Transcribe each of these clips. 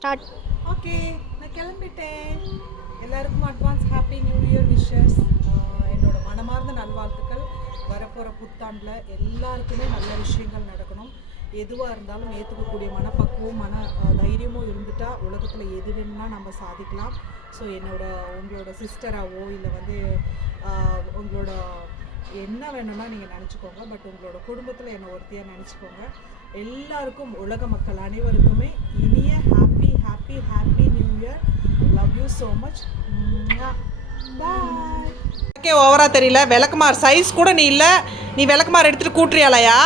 Start. Okay, நான் கிளம்பிட்டேன். எல்லாருக்கும் advance happy new year wishes. என்னோட மனமார்ந்த நல்வாழ்த்துக்கள். வரப்போகிற புத்தாண்டில் எல்லாருக்குமே நல்ல விஷயங்கள் நடக்கணும். எதுவாக இருந்தாலும் ஏற்றுக்கக்கூடிய மனப்பக்குவம் தைரியமும் இருந்துட்டால் உலகத்தில் எது வேணும்னா நம்ம சாதிக்கலாம். ஸோ உங்களோட சிஸ்டராகவோ இல்லை உங்களோட என்ன வேணும்னா நீங்கள் நினச்சிக்கோங்க. பட் உங்களோட குடும்பத்தில் என்னை ஒருத்தையாக நினச்சிக்கோங்க. எல்லாருக்கும் உலக மக்கள் அனைவருக்குமே இனிய happy happy happy new year. Love you so much. Bye. Okay, ஓவரா தெரியல. விளக்குமார் சைஸ் கூட நீ இல்லை. நீ விளக்குமார் எடுத்துகிட்டு கூட்டுறியா லயா?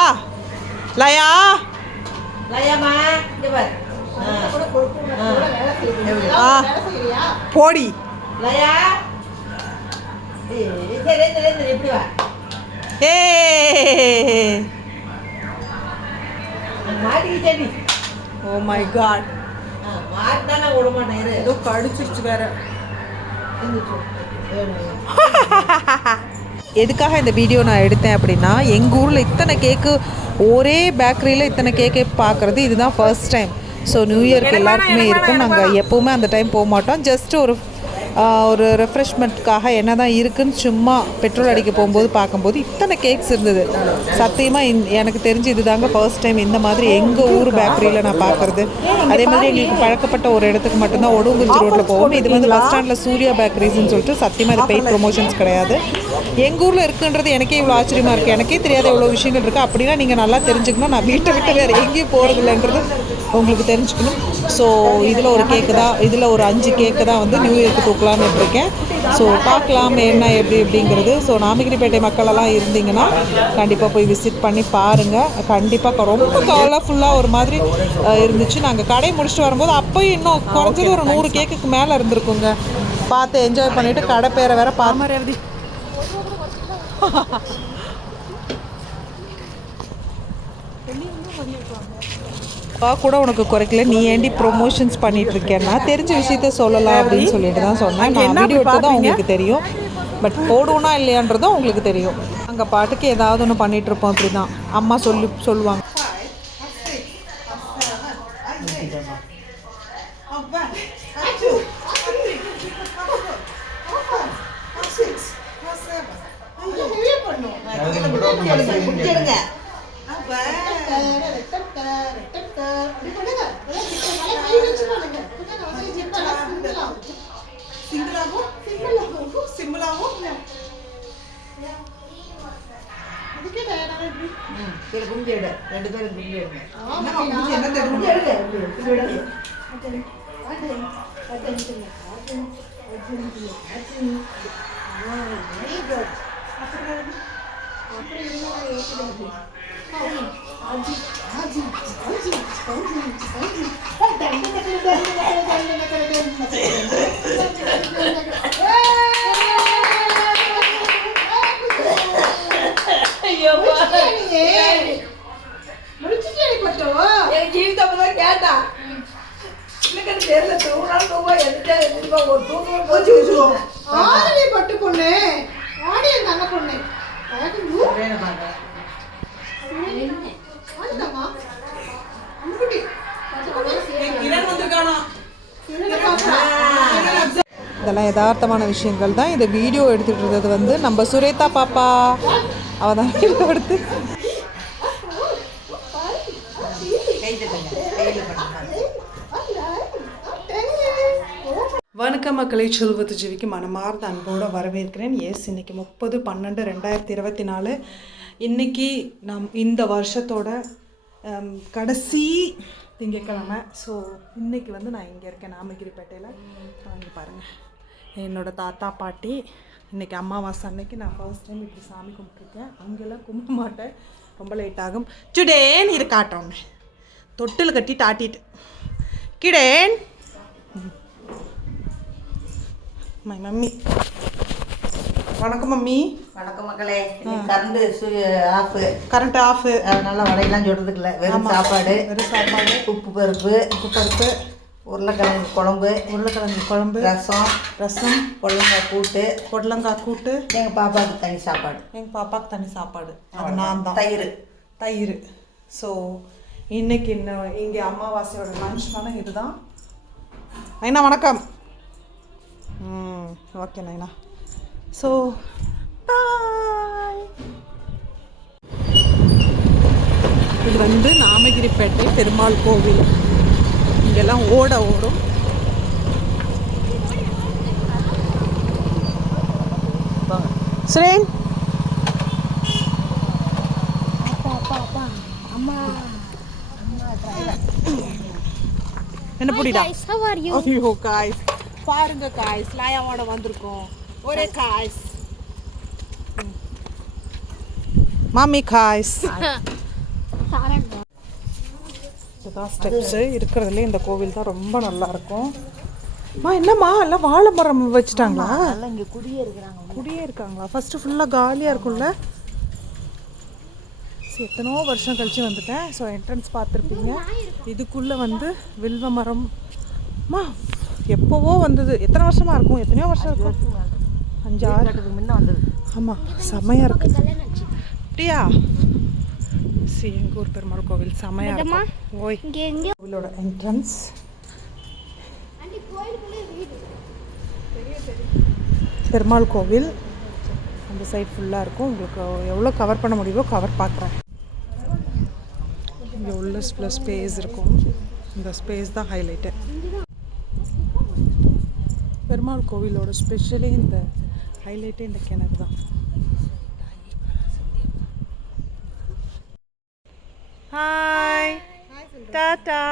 லயா போடி ஏ ஓ மை காட், ஏதோ கடிச்சிருச்சு வேற. எதுக்காக இந்த வீடியோ நான் எடுத்தேன் அப்படின்னா, எங்கள் ஊரில் இத்தனை கேக்கு ஒரே பேக்கரியில் இத்தனை கேக்கு பார்க்குறது இதுதான் ஃபர்ஸ்ட் டைம். ஸோ நியூ இயர்க்கு எல்லாருக்குமே இருக்கும். நாங்கள் எப்போவுமே அந்த டைம் போக மாட்டோம். ஜஸ்ட் ஒரு ரெஃப்ரெஷ்மெண்ட்காக என்ன தான் இருக்குதுன்னு சும்மா பெட்ரோல் அடிக்க போகும்போது பார்க்கும்போது இத்தனை கேக்ஸ் இருந்தது. சத்தியமாக எனக்கு தெரிஞ்சு இது தாங்க ஃபர்ஸ்ட் டைம் இந்த மாதிரி எங்கள் ஊர் பேக்கரியில் நான் பார்க்குறது. அதே மாதிரி எங்களுக்கு பழக்கப்பட்ட ஒரு இடத்துக்கு மட்டும்தான் ஒடுங்குறிச்சி ரோட்டில் போவோம். இது வந்து பஸ் ஸ்டாண்டில் சூர்யா பேக்கரிஸ்ன்னு சொல்லிட்டு சத்தியமாக இது பெய்ட் ப்ரொமோஷன்ஸ் கிடையாது. எங்கள் ஊரில் இருக்குன்றது எனக்கே இவ்வளோ ஆச்சரியமாக இருக்குது. எனக்கே தெரியாத எவ்வளோ விஷயங்கள் இருக்குது. அப்படின்னா நீங்கள் நல்லா தெரிஞ்சுக்கணும். நான் வீட்டை விட்டு வேறு எங்கேயும் போகிறதில்லைன்றது உங்களுக்கு தெரிஞ்சுக்கணும். ஸோ இதில் ஒரு கேக்கு தான், இதில் ஒரு 5 கேக்கு தான் வந்து நியூ இயர்க்கு தூக்கலான்னு இருக்கேன். ஸோ பார்க்கலாம் என்ன எப்படிங்கிறது. ஸோ நாமகிரிப்பேட்டை மக்களெல்லாம் இருந்தீங்கன்னா கண்டிப்பாக போய் விசிட் பண்ணி பாருங்கள். கண்டிப்பாக ரொம்ப கலர்ஃபுல்லாக ஒரு மாதிரி இருந்துச்சு. நாங்கள் கடை முடிச்சுட்டு வரும்போது அப்போயும் இன்னும் குறைஞ்சது ஒரு 100 கேக்குக்கு மேலே இருந்திருக்குங்க. பார்த்து என்ஜாய் பண்ணிவிட்டு கடை பேரை வேறு பாமாரி எழுதி கூட உனக்கு குறைக்கல, நீ ஏண்டி ப்ரொமோஷன்ஸ் பண்ணிட்டு இருக்கேன்னா தெரிஞ்ச விஷயத்த சொல்லலாம் அப்படின்னு சொல்லிட்டு தான் சொன்னேன். நான் வீடியோ எடுத்து தான் உங்களுக்கு தெரியும், பட் போடுவோனா இல்லையான்றதும் உங்களுக்கு தெரியும். அங்கே பாட்டுக்கு ஏதாவது ஒன்று பண்ணிட்டு இருப்போம். அப்படி தான் அம்மா சொல்லுவாங்க. இதெல்லாம் யதார்த்தமான விஷயங்கள் தான். இந்த வீடியோ எடுத்துகிட்டு இருந்தது வந்து நம்ம சுரேதா பாப்பா. அவள் தான் வீடியோ எடுத்து வணக்கம் மக்களை, செல்வத்து ஜீவிக்கு மனமார்ந்த அன்போடு வரவேற்கிறேன். இன்றைக்கி 30/12/2024. இன்றைக்கி இந்த வருஷத்தோட கடைசி திங்கட்கிழமை. ஸோ இன்றைக்கி வந்து நான் இங்கே இருக்கேன் நாமகிரிப்பேட்டையில். வாங்கி பாருங்கள், என்னோடய தாத்தா பாட்டி. இன்றைக்கி அமாவாசை அன்னைக்கு நான் ஃபர்ஸ்ட் டைம் இப்படி சாமி கும்பிட்ருக்கேன். அங்கெல்லாம் கும்பிட மாட்டேன், ரொம்ப லேட் ஆகும். சுடேன் இது காட்டோன்னு தொட்டில் கட்டி தாட்டிட்டு கிடேன். My mummy. வணக்கம் மம்மி. வணக்கம் மக்களே. கரண்ட் ஆஃபு, அதனால வடையெல்லாம் சொல்கிறதுக்கு இல்லை. வெறும் சாப்பாடு, உப்பு பருப்பு, உருளைக்கிழங்கு குழம்பு, ரசம், பொடலங்காய் கூட்டு. எங்கள் பாப்பாவுக்கு தனி சாப்பாடு. அது நான் தான். தயிர். ஸோ இன்றைக்கி இங்கே அமாவாசையோட லஞ்ச் தானே இதுதான். நைனா வணக்கம். ஓகே நைனா. So bye. இது வந்து நாமகிரிப்பேட்டை பெருமாள் கோவில். இங்கெல்லாம் ஓடும். சுரேன் என்ன புடிடா? ஐயோ காய்ஸ் பாருங்க காய்ஸ், லாயாவோட வந்திருக்கோம். ஒரே காய்ஸ் மாமி காய்ஸ். இதுதான் ஸ்டெப்ஸு. இருக்கிறதுலே இந்த கோவில் தான் ரொம்ப நல்லா இருக்கும். என்னம்மா எல்லாம் வாழை மரம் வச்சுட்டாங்களா? இங்கே குடியே இருக்கிறாங்களா? ஃபஸ்ட்டு ஃபுல்லாக காலியாக இருக்கும்ல. எத்தனோ வருஷம் கழிச்சு வந்துட்டேன். ஸோ என்ட்ரன்ஸ் பார்த்துருப்பீங்க. இதுக்குள்ளே வந்து வில்வ மரம் எப்போவோ வந்தது. எத்தனை வருஷமாக இருக்கும்? எத்தனையோ வருஷம் இருக்கும். 5-6 முன்ன வந்தது. ஆமாம், செம்மையாக இருக்குது. அப்படியா? எங்கள் ஊர் பெருமாள் கோவில் செம்மையாக இருக்கும். ஓய் கோவிலோட என்ட்ரன்ஸ். பெருமாள் கோவில் அந்த சைட் ஃபுல்லாக இருக்கும். உங்களுக்கு எவ்வளோ கவர் பண்ண முடியுமோ கவர் பார்க்குறேன். இங்கே உள்ள ஸ்பேஸ் இருக்கும். இந்த ஸ்பேஸ் தான் ஹைலைட்டு. பெருமாள் கோவிலோட ஸ்பெஷலி இந்த ஹைலைட்டே இந்த கிணறு தான். ஹாய் டாடா.